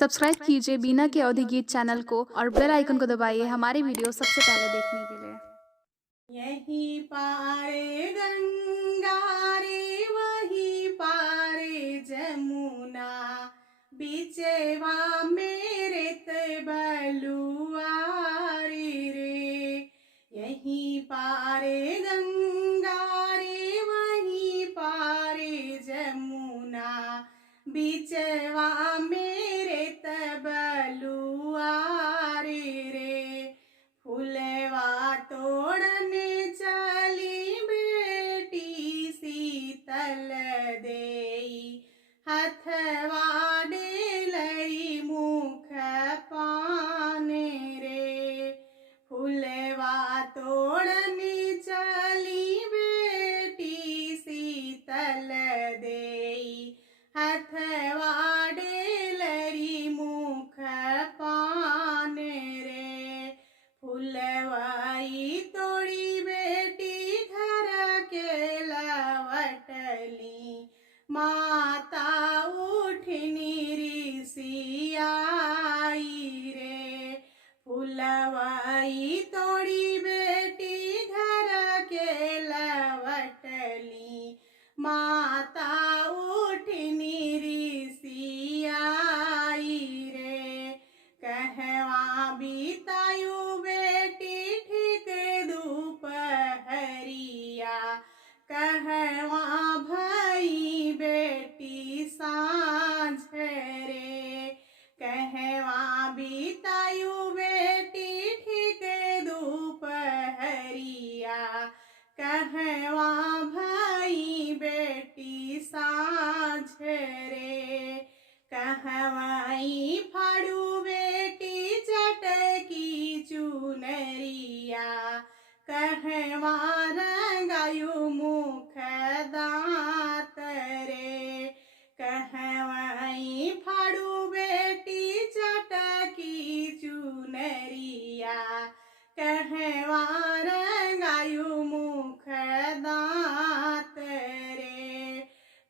Subscribe कीजिए बीना के अवधि गीत चैनल को और बेल आइकन को दबाइए हमारी वीडियो सबसे पहले देखने के लिए। यहीं पारे गंगा रे वहीं पारे जमुना, बीचवा मेरे बलुआ रे। यहीं पारे गंगा रे वहीं पारे जमुना, बीचवा मेरे बलुआ रे। फुलवा तोड़ने चली बेटी शीतल देई, हथवा डेलई मुख पाने रे। फुलवा तोड़ने चली बेटी शीतल देई, हथवा डेलई मुख पाने रे। फुलवाई तोड़ी बेटी घर के लवटली, माता उठनी ऋषि आई रे। फुलवाई तोड़ी बेटी घर के लवटली, माता उठनी ऋषि आई रे। कहवा बीतायु बेटी ठीक दोपहरिया, कहवा भई बेटी साँझ रे। कहवा बीतायु बेटी ठीक दोपहरिया, कहवा भई बेटी साँझ रे। कहवाई फाड़ू बेटी चटकी चुनरिया, कहवा रंगायु मुख दांत रे। कहवाई फाड़ू बेटी चटकी चुनरिया, कहवा रंगायु मुख दांत रे।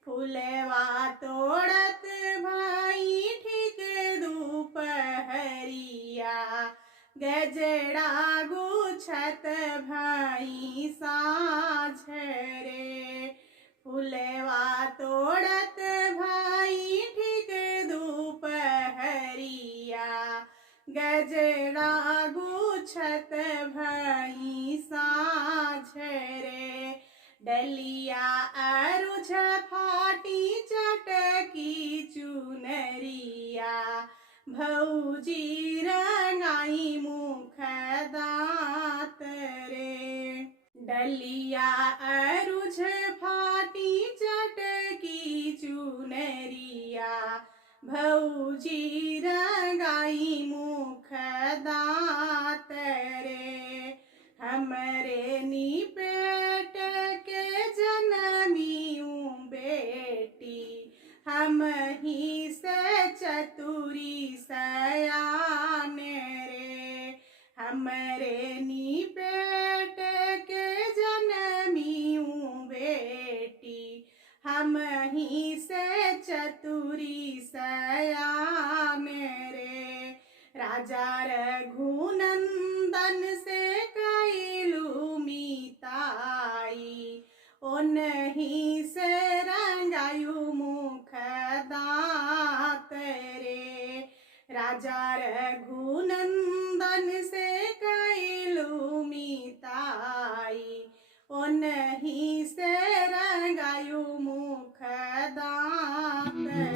फुलवा तोड़त भाई ठीक दोपहरिया, गजड़ा गुछत भाई साँझ रे। फुलवा तोड़त भाई ठीक दोपहरिया, गजड़ा गुछत भाई साँझ रे। डलिया अरुझ फाटी चटकी चुनरिया, भौजी रंगाई मुख दांत रे। डलिया अरुझ फाटी चटकी चुनरिया, भौजी रंगाई मुख दांत रे। हमरे निपेट के जनमियूं बेटी, हम ही से चतुरी सयान रे। हमरे निपेट के जनमियूं बेटी, हम ही से चतुरी सयान रे। राजा रघुनंदन से कैलू मीताई, ओनही से रंगायु मुख दांत रे। राजा रघुनंदन से कैलू मीताई, ओनही से रंगायु मुख दांत रे।